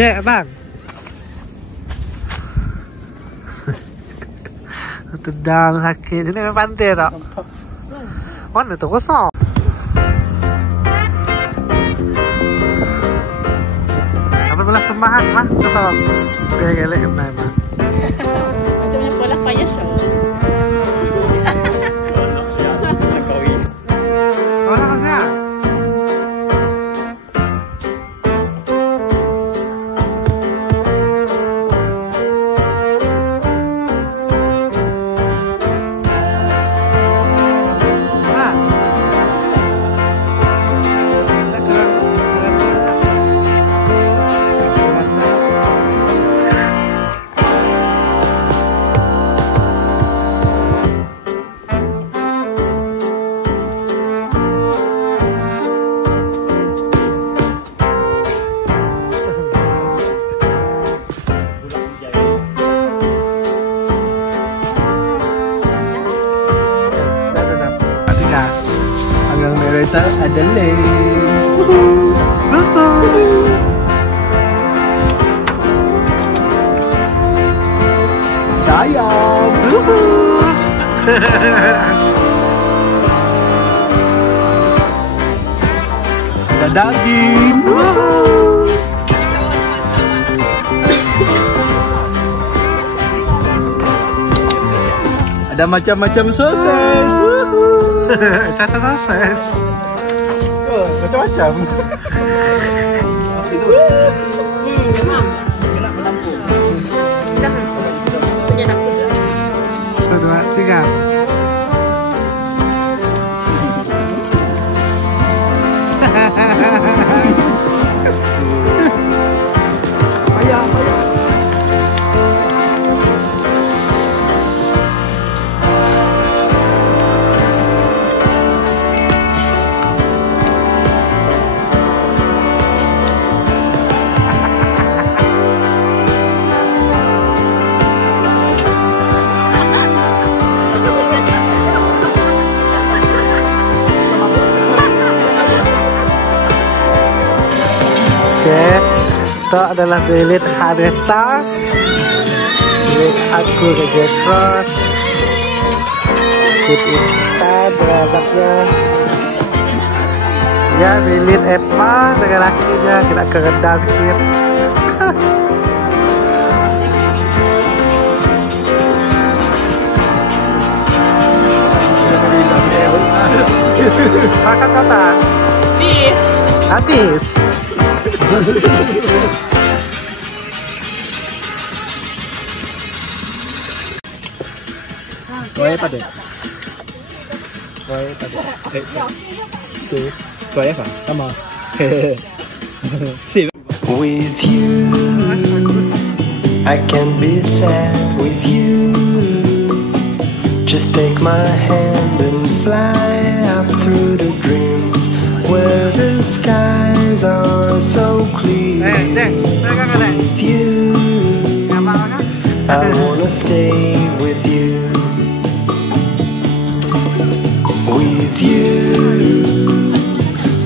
Dek bang. Tendang sakit. Ini memang pantai tak? Mana tu kosong? Apa belah semahan mah? Coba dia gelek kena mah. Macamnya bola fire show. Mana masnya? Kereta ada leh. Ayam. Ada daging. Ada macam-macam sosis. Caca sosis. Oh, macam-macam. Satu, dua, tiga. Ayam, ayam. Itu adalah bilik Hadesta, bilik aku ke Jetros, kita beradabnya. Ya bilik Edma dengan lakinya kita kerendah sikit. Makan kata? Habis. Kau apa deh? Kau apa deh? Tu, kau apa? Sama. With you, I can be sad with you. Just take my hand and fly up through the dreams where the skies are so clear. With you, I wanna stay with you. With you,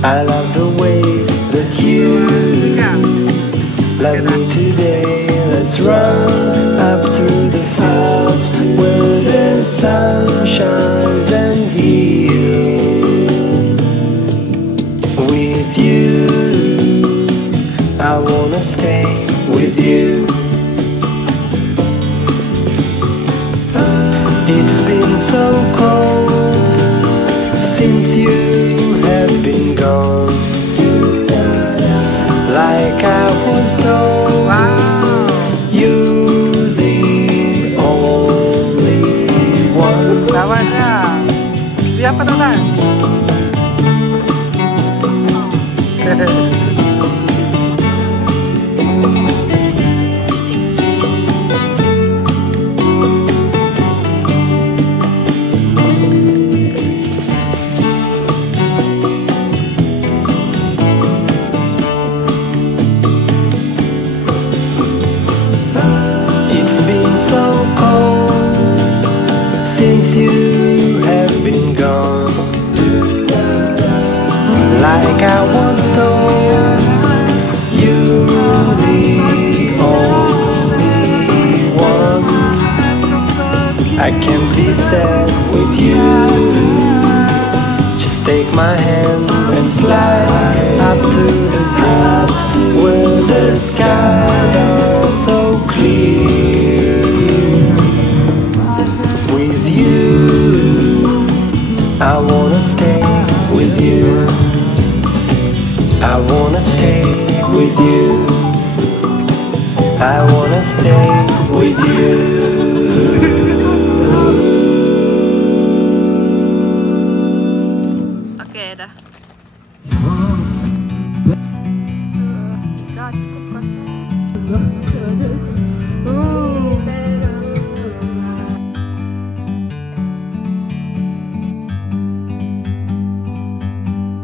I love the way that you love me today. Let's run up through the fields where the sun shines and heals. With you, I wanna stay with you. It's been so cold since you have been gone. Like I was told, you're the only one. Lawannya, siapa tuan? I can't be sad with you. Just take my hand and fly up to the clouds where the skies are so clear. With you, I wanna stay with you. I wanna stay with you. I wanna stay with you. Oke, dah.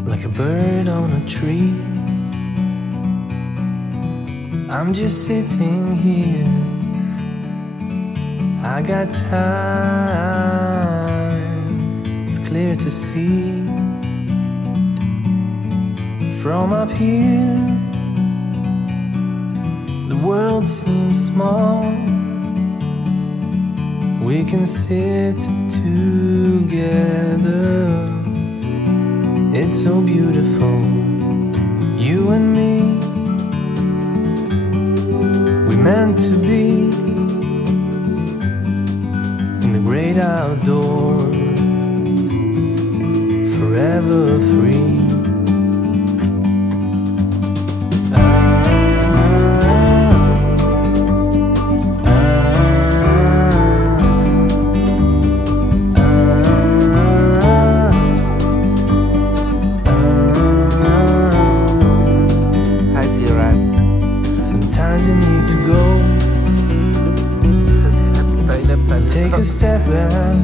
Like a bird on a tree, I'm just sitting here. I got time, it's clear to see. From up here, the world seems small. We can sit together. It's so beautiful, you and me. We meant to be in the great outdoors, forever free. Sometimes you need to go, take a step back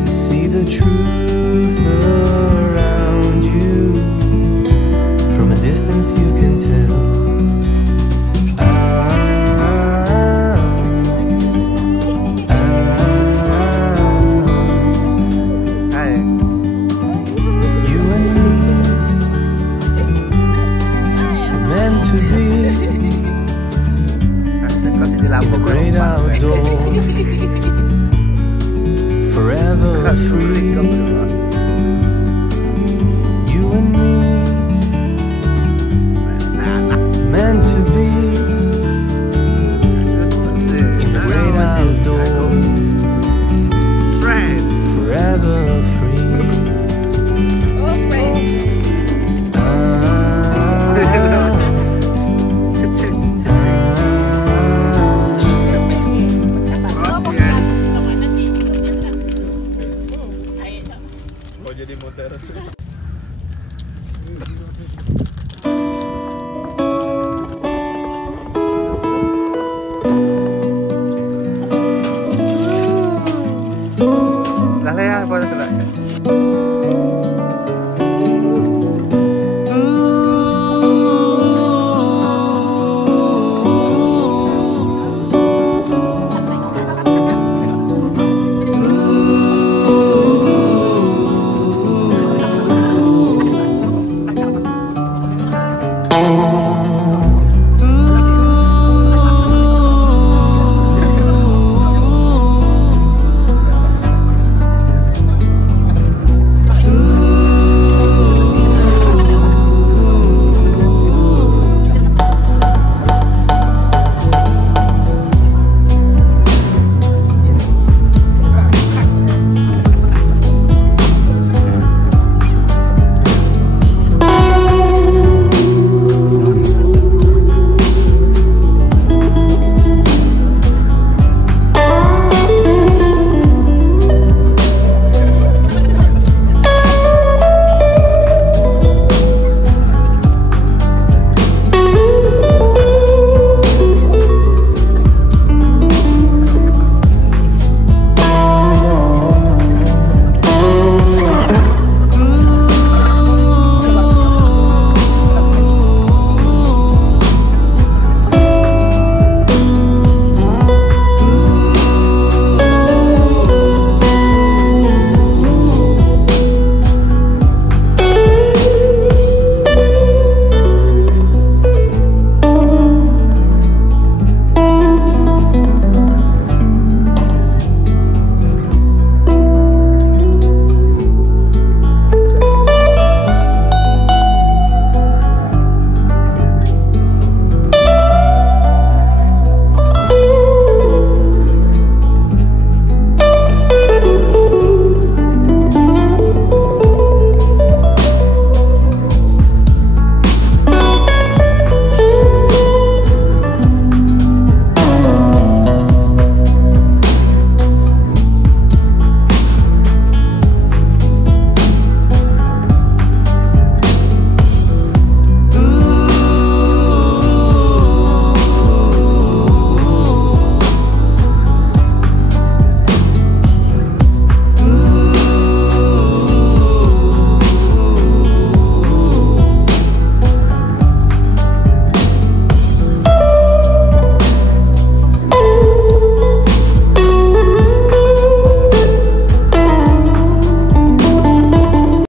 to see the truth around you. From a distance you can tell. You and me, meant to be in the great outdoors, forever free.